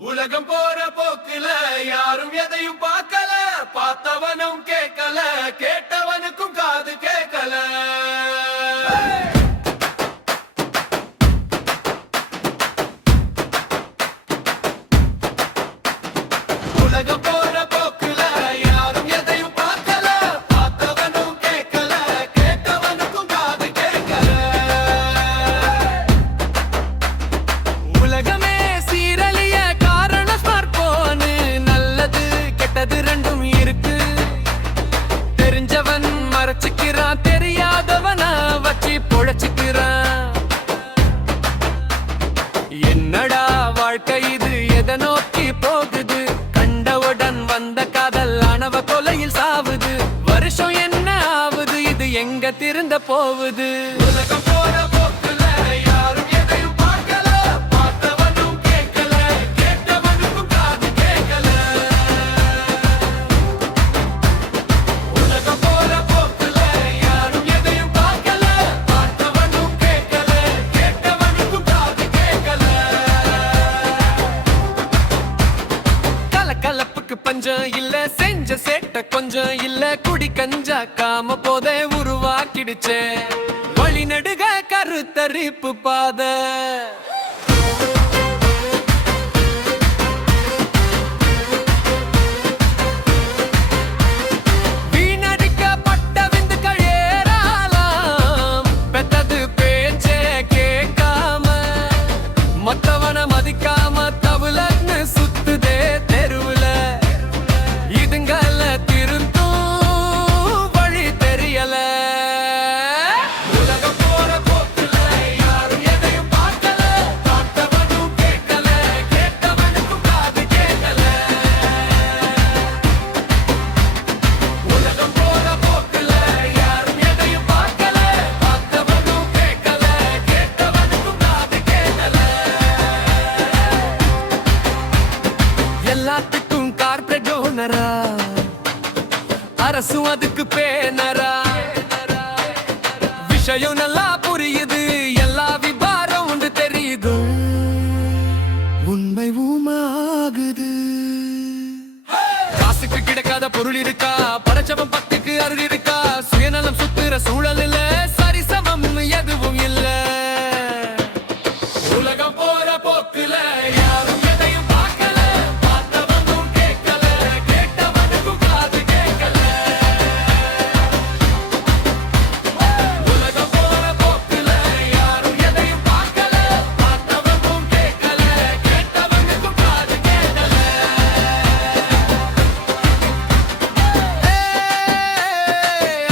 உலகம் போற போக்குல யாரும் எதையும் பார்க்கல, பார்த்தவனும் கேட்கல, கேட்டவனுக்கும் காது கேட்கல. உலகம் போற போக்குல யாரும் எதையும் பார்க்கல, பார்த்தவனும் கேட்கல, கேட்டவனுக்கும் காது கேட்கல. உலகமே சீரழிய காரணம் ஸ்மார்ட் போனு. நல்லது கெட்டது ரெண்டும் இருக்கு. தெரிஞ்சவன் மறைச்சுக்கிறான், தெரியாதவன வச்சு பொழைச்சுக்கிறான். என்னடா வாழ்க்கை இது, எதை நோக்கி போகுது? கண்டவுடன் வந்த காதல் ஆணவ கொலையில் சாவுது. வருஷம் என்ன ஆகுது, இது எங்க திருந்த போகுது? உலகம் போற போக்குல யாரும் எதையும் பார்க்கல, பார்த்தவனும் கேட்கல, கேட்டவனுக்கும் காது கேட்கல. உலகம் போற போக்குல யாரும் எதையும் பார்க்கல, பார்த்தவனும் கேட்கல, கேட்டவனுக்கும் காது கேட்கல. கலக்கலப்புக்கு பஞ்சம் இல்ல, செஞ்ச சேட்ட கொஞ்சம் இல்ல. குடி கஞ்சா காம போதே உருவாக்கிடுச்சே வழி நடுக கருத்தரிப்பு பாத. வீணடிக்கப்பட்ட விந்துக்கள் ஏராளம். பெத்தது பேச்சே கேட்காம, மத்தவன மதிக்காம தவுலன்னு சுத்துதே தெருவுல. இதுங்கள திருந்தும் வழி தெரியல. உலகம் போற போக்குல யாரும் எதையும் பார்க்கல, பார்த்தவனும் கேட்கல, கேட்டவனுக்கும் காது கேட்கல. உலகம் போற போக்குல யாரும் எதையும் பார்க்கல, பார்த்தவனும் கேட்கல, கேட்டவனுக்கும் காது கேட்கல. எல்லாத்துக்கும் கார்பரேட் ஓனரா, அரசும் அதுக்கு பேனரா. விஷயம் நல்லா புரியுது, எல்லா விபாரம் உண்டு தெரியுது. உண்மை ஊமாகுது. காசுக்கு கிடைக்காத பொருள் இருக்கா? படைச்சவன் பத்துக்கு அருள் இருக்கா? சுயநலம் சுத்துற சூழல் இல்ல, சரிசமம் எதுவும் இல்ல. உலகம் போற போக்குல யாரும் எதையும் பார்க்கல, பார்த்தவனும் கேட்கல, கேட்டவனுக்கும் காது கேட்கல. உலகம் போற போக்குல யாரும் எதையும் பார்க்கல, பார்த்தவனும் கேட்கல, கேட்டவனுக்கும் காது கேட்கல.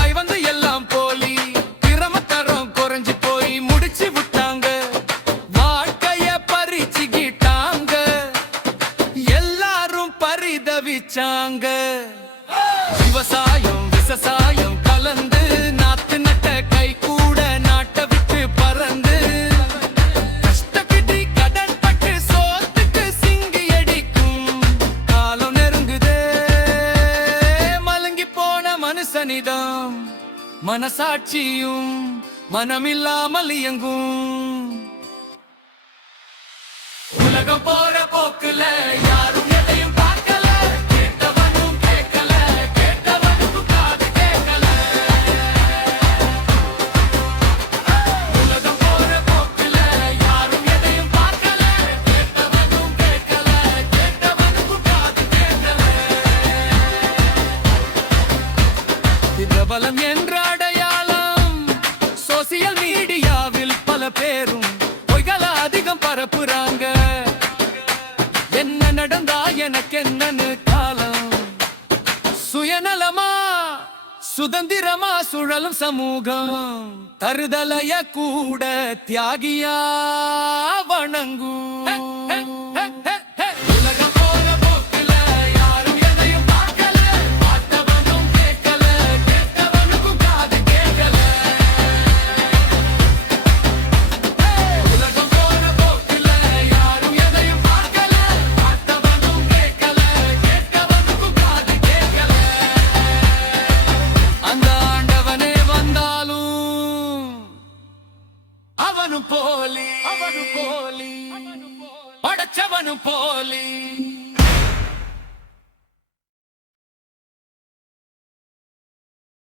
ஐ வந்து எல்லாம் போலி, திறமத்தரம் குறைஞ்சு போய் முடிச்சு விட்டாங்க. வாழ்க்கைய பறிச்சுக்கிட்டாங்க, எல்லாரும் பரிதவிச்சாங்க. விவசாயம் விவசாயம் கலந்து, நாத்து நட்ட கை கூட நாட்டை விட்டு பறந்து. கஷ்டப்பட்டு கடன் பட்டு சோத்துக்கு சிங்கி அடிக்கும் காலம் நெருங்குதே. மலங்கி போன மனுஷனிடம் மனசாட்சியும் மனமில்லாமல் இயங்கும். உலகம் போற போக்குல யாரும் எதையும் பார்க்கல, கேட்டவனும் கேட்கல, கேட்டவனுக்கும் காது கேட்கல. உலகம் போற போக்குல யாரும் எதையும் பார்க்கல, கேட்டவனும் கேட்கல, கேட்டவனுக்கும் காது கேட்கல. பிரபலம் என்ற அடையாளம் சோசியல் மீடியாவில் பல பேரும் பொய்களை அதிகம் பரப்புறாங்க. என்ன நடந்தா எனக்கு என்னன்னு காலம். சுயநலமா சுதந்திரமா சுழலும் சமூகம் தருதலைய கூட தியாகியா வணங்கும். உலகம் போற போக்குல யாரும் எதையும் பார்க்கல, பார்த்தவனும் கேட்கல, கேட்டவனுக்கும் காது கேட்கல. உலகம் போற போக்குல யாரும் எதையும் பார்க்கல, பார்த்தவனும் கேட்கல, கேட்டவனுக்கும் காது கேட்கல. அந்த ஆண்டவனே வந்தாலும் அவனும் போலி, அவனு போலி. படைச்சவனும் போலி